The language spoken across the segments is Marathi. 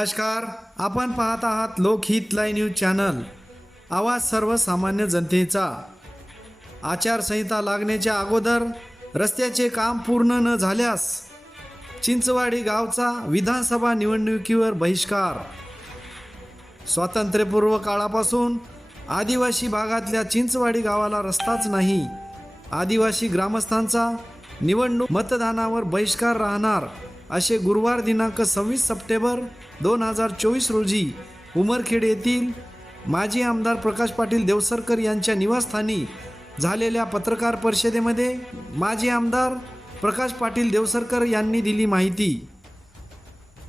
नमस्कार. आपण पाहत आहात लोकहित लाय न्यूज चॅनल. आवाज सर्वसामान्य जनतेचा. आचारसंहिता लागण्याच्या अगोदर रस्त्याचे काम पूर्ण न झाल्यास चिंचवाडी गावचा विधानसभा निवडणुकीवर बहिष्कार. स्वातंत्र्यपूर्व काळापासून आदिवासी भागातल्या चिंचवाडी गावाला रस्ताच नाही. आदिवासी ग्रामस्थांचा निवडणूक मतदानावर बहिष्कार राहणार. असे गुरुवार दिनांक सव्वीस सप्टेंबर दोन हजार चोवीस रोजी उमरखेड येथील माजी आमदार प्रकाश पाटील देवसरकर यांच्या निवासस्थानी झालेल्या पत्रकार परिषदेमध्ये माजी आमदार प्रकाश पाटील देवसरकर यांनी दिली माहिती.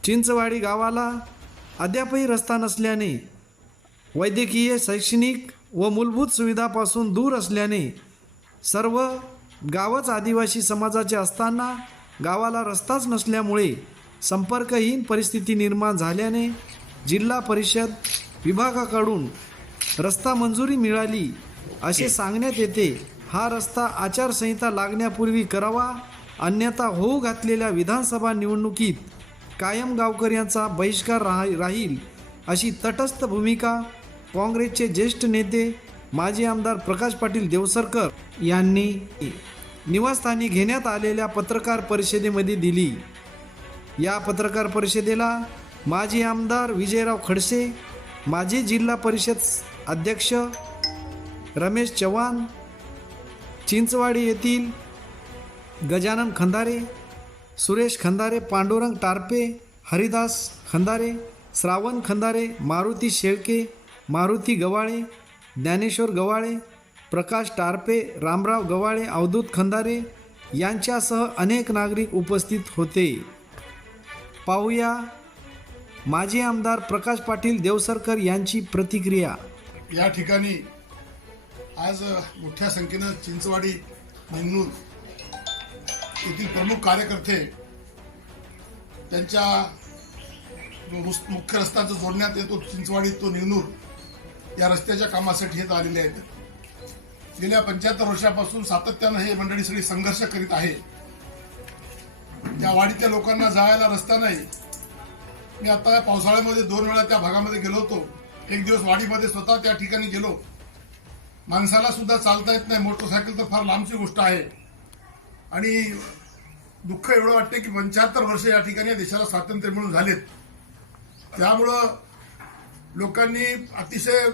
चिंचवाडी गावाला अद्यापही रस्ता नसल्याने वैद्यकीय शैक्षणिक व मूलभूत सुविधापासून दूर असल्याने सर्व गावच आदिवासी समाजाचे असताना गावाला रस्ताच नसल्यामुळे संपर्कहीन परिस्थिती निर्माण झाल्याने जिल्हा परिषद विभागाकडून रस्ता मंजुरी मिळाली असे सांगण्यात येते. हा रस्ता आचारसंहिता लागण्यापूर्वी करावा अन्यथा होऊ घातलेल्या विधानसभा निवडणुकीत कायम गावकऱ्यांचा बहिष्कार राह राहील अशी तटस्थ भूमिका काँग्रेसचे ज्येष्ठ नेते माजी आमदार प्रकाश पाटील देवसरकर यांनी निवासस्थानी घेण्यात आलेल्या पत्रकार परिषदेमध्ये दिली. या पत्रकार परिषदेला माजी आमदार विजयराव खडसे माजी जिल्हा परिषद अध्यक्ष रमेश चव्हाण चिंचवाडी येथील गजानन खंदारे सुरेश खंदारे पांडुरंग टारपे हरिदास खंदारे श्रावण खंदारे मारुती शेळके मारुती गवाळे ज्ञानेश्वर गवाळे प्रकाश टारपे रामराव गवाळे अवधूत खंदारे यांच्यासह अनेक नागरिक उपस्थित होते. पाहूया. माजी आमदार प्रकाश पाटील देवसरकर यांची प्रतिक्रिया. या ठिकाणी आज मोठ्या संख्येनं चिंचवाडी निमनूर येथील प्रमुख कार्यकर्ते त्यांच्या मुख्य रस्ता जो जोडण्यात येतो चिंचवाडी तो निवनूर या रस्त्याच्या कामासाठी येत आलेले आहेत. गेल्या पंच्याहत्तर वर्षापासून सातत्यानं हे मंडळी सगळी संघर्ष करीत आहे. त्या वाडीच्या लोकांना जायला रस्ता नाही. मी आता पावसाळ्यामध्ये दोन वेळा त्या भागामध्ये गेलो होतो. एक दिवस वाडीमध्ये स्वतः त्या ठिकाणी गेलो. माणसाला सुद्धा चालता येत नाही. मोटरसायकल तर फार लांबची गोष्ट आहे. आणि दुःख एवढं वाटते की पंच्याहत्तर वर्ष या ठिकाणी देशाला स्वातंत्र्य मिळून झालेत. त्यामुळं लोकांनी अतिशय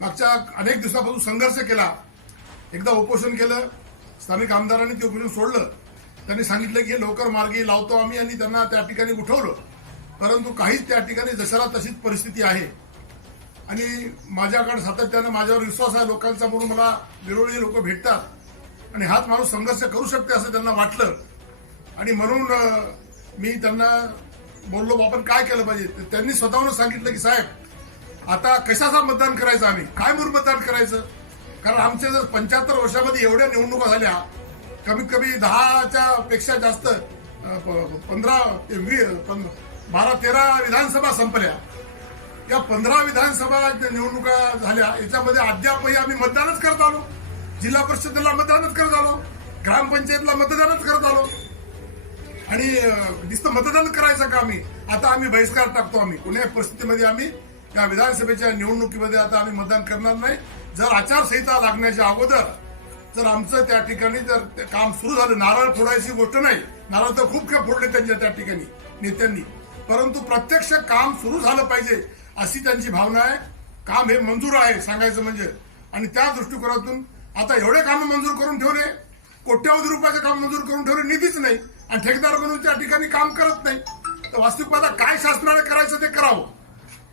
मागच्या अनेक दिवसापासून संघर्ष केला. एकदा उपोषण केलं स्थानिक आमदारांनी ते उपोषण सोडलं. त्यांनी सांगितलं की हे लवकर मार्गी लावतो आम्ही आणि त्यांना त्या ठिकाणी उठवलं. परंतु काहीच त्या ठिकाणी जशाला तशीच परिस्थिती आहे. आणि माझ्याकडे सातत्यानं माझ्यावर विश्वास आहे लोकांचा म्हणून मला वेळोवेळी लोक भेटतात. आणि हाच माणूस संघर्ष करू शकते असं त्यांना वाटलं. आणि म्हणून मी त्यांना बोललो "बा, आपण काय केलं पाहिजे? तर त्यांनी स्वतःहूनच सांगितलं की साहेब आता कशाचा मतदान करायचं आम्ही? काय म्हणून मतदान करायचं? कारण आमच्या जर पंच्याहत्तर वर्षामध्ये एवढ्या निवडणुका झाल्या कमीत कमी दहाच्या पेक्षा जास्त पंधरा ते वी बारा तेरा विधानसभा संपल्या. या पंधरा विधानसभा निवडणुका झाल्या याच्यामध्ये अद्यापही आम्ही मतदानच करत आलो. जिल्हा परिषदेला मतदानच करत आलो. ग्रामपंचायतला मतदानच करत आलो. आणि अं, नुसतं मतदान करायचं का आम्ही? आता आम्ही बहिष्कार टाकतो आम्ही. कोणत्याही परिस्थितीमध्ये आम्ही या विधानसभेच्या निवडणुकीमध्ये आता आम्ही मतदान करणार नाही. जर आचारसंहिता लागण्याच्या अगोदर जर आमचं त्या ठिकाणी जर काम सुरू झालं नारळ फोडायची गोष्ट नाही. नारळ तर खूप काय फोडले त्यांच्या त्या ठिकाणी नेत्यांनी. परंतु प्रत्यक्ष काम सुरू झालं पाहिजे अशी त्यांची भावना आहे. काम हे मंजूर आहे सांगायचं म्हणजे. आणि त्या दृष्टिकोनातून आता एवढे काम मंजूर करून ठेवले कोट्यावधी रुपयाचं काम मंजूर करून ठेवले निधीच नाही. आणि ठेकेदार म्हणून त्या ठिकाणी काम करत नाही. तर वास्तविक काय शासनाने करायचं ते करावं.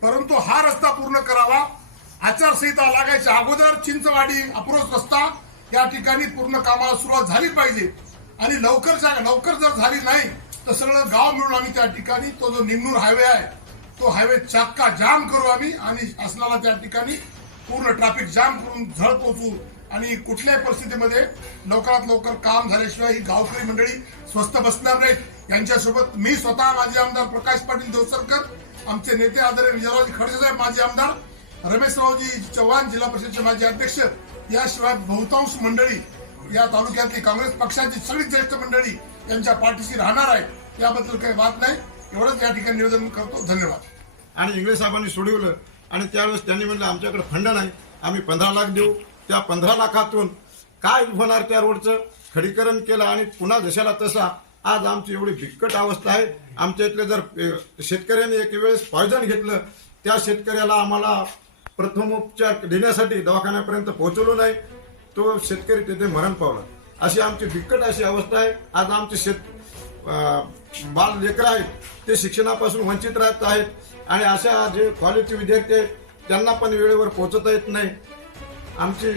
परंतु हा रस्ता पूर्ण करावा. आचारसंहिता लागायच्या अगोदर चिंचवाडी अप्रोच रस्ता या ठिकाणी पूर्ण कामाला सुरुवात झाली पाहिजे. आणि लवकरच्या लवकर जर झाली नाही तर सगळं गाव मिळून आम्ही त्या ठिकाणी तो जो निमनूर हायवे आहे तो हायवे चाक्का जाम करू आम्ही आणि असणारा त्या ठिकाणी पूर्ण ट्रॅफिक जाम करून झळ पोचू आणि कुठल्याही परिस्थितीमध्ये लवकरात लवकर काम झाल्याशिवाय ही गावकरी मंडळी स्वस्त बसणार नाही यांच्यासोबत मी स्वतः माझे आमदार प्रकाश पाटील देवसरकर आमचे नेते आदरणीय विजयरावजी खडसे साहेब माजी आमदार रमेशरावजी चव्हाण जिल्हा परिषदचे माजी अध्यक्ष याशिवाय बहुतांश मंडळी या तालुक्यातली काँग्रेस पक्षाची सगळी ज्येष्ठ मंडळी यांच्या पाठीशी राहणार आहे याबद्दल काही वाद नाही. एवढंच या ठिकाणी निवेदन करतो. धन्यवाद. आणि इंग्रज साहेबांनी सोडवलं आणि त्यावेळेस त्यांनी म्हणलं आमच्याकडे फंड नाही. आम्ही पंधरा लाख देऊ. त्या पंधरा लाखातून काय होणार त्या रोडचं? खडीकरण केलं आणि पुन्हा जशाला तसा. आज आमची एवढी बिकट अवस्था आहे. आमच्या इथले जर शेतकऱ्यांनी एक वेळेस पॉयझन घेतलं त्या शेतकऱ्याला आम्हाला प्रथमोपचार देण्यासाठी दवाखान्यापर्यंत पोहोचवलो नाही. तो शेतकरी तिथे मरण पावला. अशी आमची बिकट अशी अवस्था आहे. आज आमचे शेत बाल लेकर आहेत ते शिक्षणापासून वंचित राहत आहेत. आणि अशा जे कॉलेजचे विद्यार्थी आहेत त्यांना पण वेळेवर पोहोचता येत नाही. आमची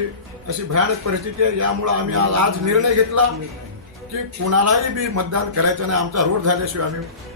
अशी भयानक परिस्थिती आहे. यामुळं आम्ही आज आज निर्णय घेतला की कोणालाही बी मतदान करायचं नाही. आमचा रोड झाल्याशिवाय आम्ही